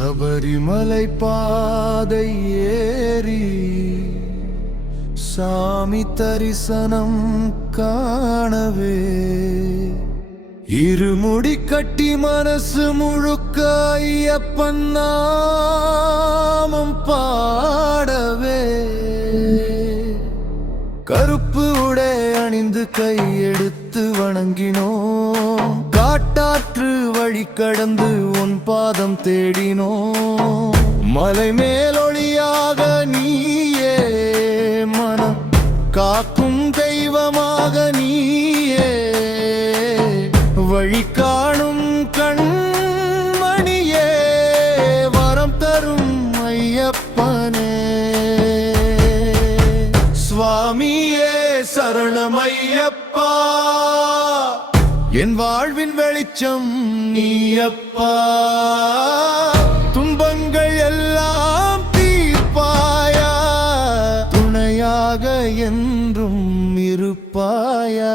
சபரிமலை பாதை ஏறி சாமி தரிசனம் காணவே இருமுடி கட்டி மனசு முழுக்க ஐயப்பன் நாமம் பாடவே கருப்பு உடை அணிந்து கையெடுத்து வணங்கினோம் காட்டாற்று வழி கடந்து உன் பாதம் தேடினோம் மலை மேலொளியாக நீயே மனம் காக்கும் தெய்வமாக நீயே வழி காணும் கண்மணியே வரம் தரும் ஐயப்பனே சுவாமியே சரணமையப்பா என் வாழ்வின் வெளிச்சம் நீயப்பா துன்பங்கள் எல்லாம் தீர்ப்பாயா துணையாக என்றும் இருப்பாயா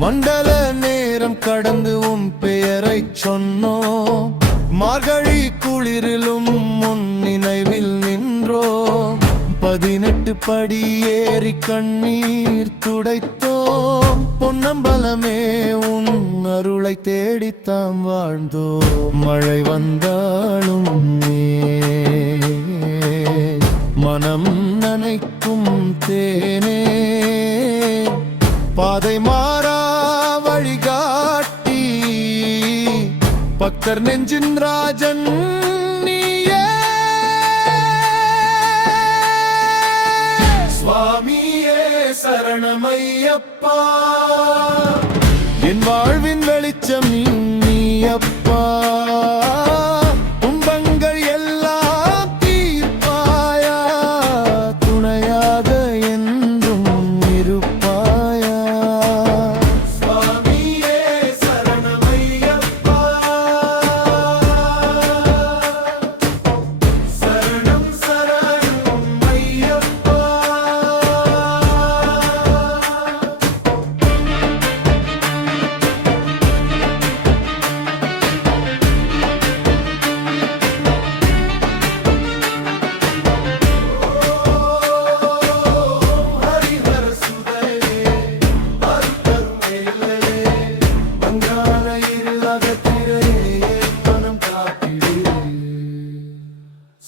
மண்டல நேரம் கடந்து உன் பெயரை சொன்னோம் மார்கழி குளிரிலும் முன் நினைவில் நின்றோம் 18 படி ஏறி கண்ணீர் துடைத்தோம் பொன்னம்பலமே உன் அருளை தேடித்தாம் வாழ்ந்தோம் மழை வந்தாலும் மனம் நனைக்கும் தேனே பாதை மாறா வழிகாட்டி பக்தர் நெஞ்சின் ராஜன் நீயே சுவாமியே சரணமையப்பா என் வாழ்வின் வெளிச்சம் நீயப்பா துன்பங்கள் எல்லாம் தீர்ப்பாயா துணையாக என்றும் இருப்பாயா சுவாமியே சரணமையப்பா சரணம் சரணம் ஐயப்பா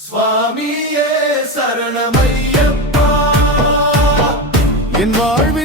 சுவாமியே சரணமையப்பா என் வாழ்வில்